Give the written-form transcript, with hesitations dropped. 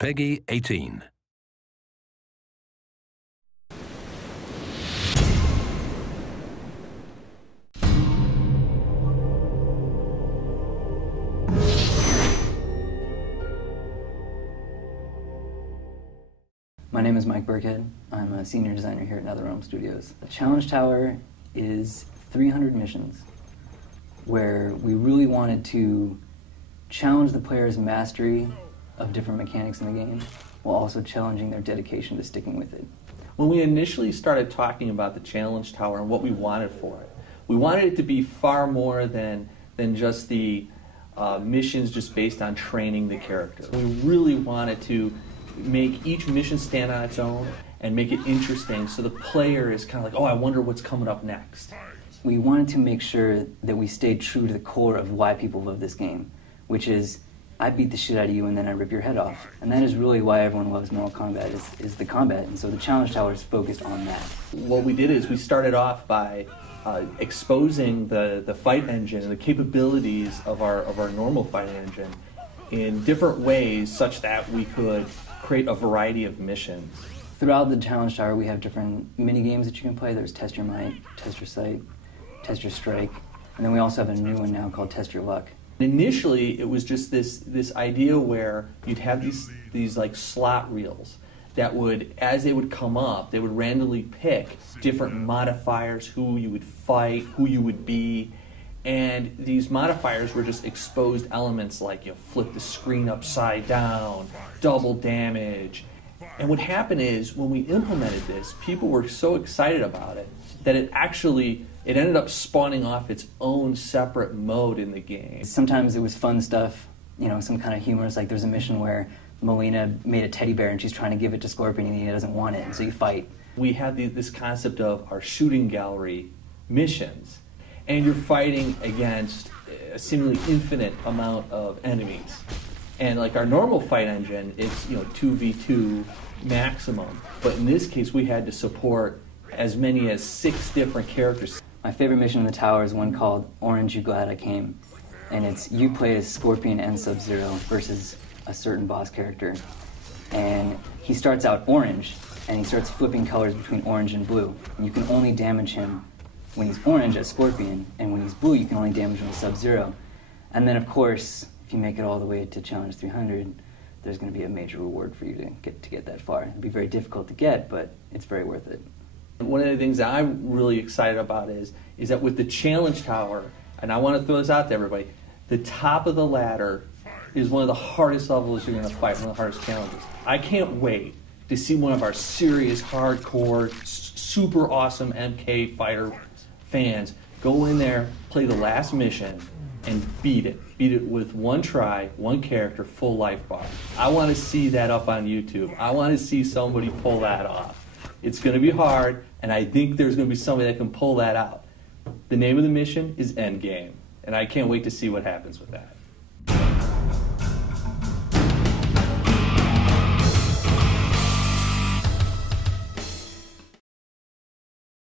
Peggy 18. My name is Mike Burkhead. I'm a senior designer here at Netherrealm Studios. Challange Tower is 300 missions where we really wanted to challenge the player's mastery of different mechanics in the game while also challenging their dedication to sticking with it. When we initially started talking about the Challange Tower and what we wanted for it, we wanted it to be far more than just the missions just based on training the character. We really wanted to make each mission stand on its own and make it interesting so the player is kind of like, oh, I wonder what's coming up next. We wanted to make sure that we stayed true to the core of why people love this game, which is, I beat the shit out of you and then I rip your head off. And that is really why everyone loves Mortal Kombat, is the combat. And so the Challange Tower is focused on that. What we did is we started off by exposing the fight engine and the capabilities of our normal fight engine in different ways such that we could create a variety of missions. Throughout the Challange Tower, we have different mini games that you can play. There's Test Your Might, Test Your Sight, Test Your Strike, and then we also have a new one now called Test Your Luck. Initially, it was just this idea where you'd have these like slot reels that would, as they would come up, they would randomly pick different modifiers, who you would fight, who you would be. And these modifiers were just exposed elements like, you know, flip the screen upside down, double damage. And what happened is, when we implemented this, people were so excited about it that it ended up spawning off its own separate mode in the game. Sometimes it was fun stuff, you know, some kind of humor. It's like there's a mission where Melina made a teddy bear and she's trying to give it to Scorpion and he doesn't want it, and so you fight. We had this concept of our shooting gallery missions, and you're fighting against a seemingly infinite amount of enemies. And like our normal fight engine, it's 2v2 maximum. But in this case, we had to support as many as 6 different characters. My favorite mission in the tower is one called Orange, You Glad I Came. And it's you play as Scorpion and Sub-Zero versus a certain boss character. And he starts out orange, and he starts flipping colors between orange and blue. And you can only damage him when he's orange as Scorpion, and when he's blue, you can only damage him with Sub-Zero. And then, of course, if you make it all the way to Challenge 300, there's going to be a major reward for you to get that far. It'll be very difficult to get, but it's very worth it. One of the things that I'm really excited about is that with the Challange Tower, and I want to throw this out to everybody, the top of the ladder is one of the hardest levels you're going to fight, one of the hardest challenges. I can't wait to see one of our serious, hardcore, super awesome MK fighter fans go in there, play the last mission, and beat it. Beat it with one try, one character, full life bar. I want to see that up on YouTube. I want to see somebody pull that off. It's going to be hard, and I think there's going to be somebody that can pull that out. The name of the mission is Endgame, and I can't wait to see what happens with that.